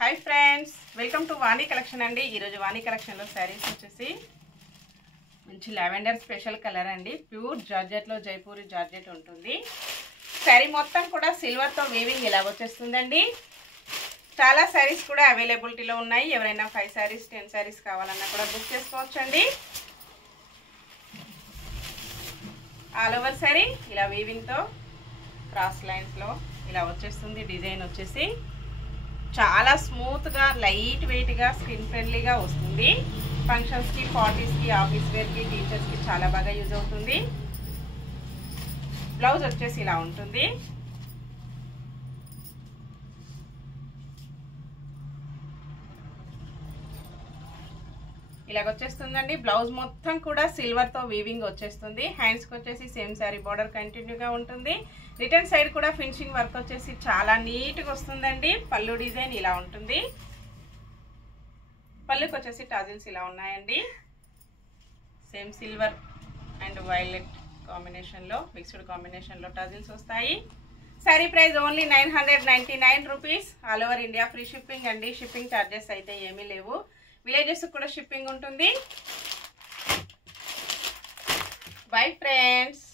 hi friends welcome to Vani collection अंडी Vani collection saris वच्चेसी मंची लैवेंडर स्पेशल कलर अंडी प्यूर जार्जेट लो जयपुरी जार्जेट उंटुंदी सारी मोत्तं कूडा सिल्वर तो वीविंग इला वच्चेस्तुंदंडी चाला सारीस कूडा अवेलेबिलिटी लो उन्नाई एवరైనా 5 सारीस 10 सारीस कावालन्ना कूडा बुक चेसुकोवच्चंडी ఆల్ ఓవర్ సారీ ఇలా వీవింగ్ తో క్రాస్ లైన్స్ లో ఇలా వచ్చేస్తుంది డిజైన్ వచ్చేసి చాలా స్మూత్ గా లైట్ వెయిట్ గా స్కిన్ ఫ్రెండ్లీగా వస్తుంది ఫంక్షన్స్ కి పార్టీస్ కి ఆఫీస్ వేర్ కి టీచర్స్ కి చాలా బాగా యూజ్ అవుతుంది బ్లౌజ్ వచ్చేసి ఇలా ఉంటుంది ఇలాగ వచ్చేస్తుందండి బ్లౌజ్ మొత్తం కూడా సిల్వర్ తో వీవింగ్ వచ్చేస్తుంది హ్యాండ్స్ కి వచ్చేసి సేమ్ సారీ బోర్డర్ కంటిన్యూగా ఉంటుంది రిటర్న్ సైడ్ కూడా ఫినిషింగ్ వర్క్ వచ్చేసి చాలా నీట్ గా వస్తుందండి పల్లు డిజైన్ ఇలా ఉంటుంది పల్లుకి వచ్చేసి టాజిల్స్ ఇలా ఉన్నాయండి same silver and violet combination లో మిక్స్డ్ కాంబినేషన్ లో టాజిల్స్ వస్తాయి sorry price only 999 rupees all over India free shipping అండి షిప్పింగ్ చార్జెస్ అయితే ఏమీ లేవు విలేజెస్ కూడా షిప్పింగ్ ఉంటుంది బై ఫ్రెండ్స్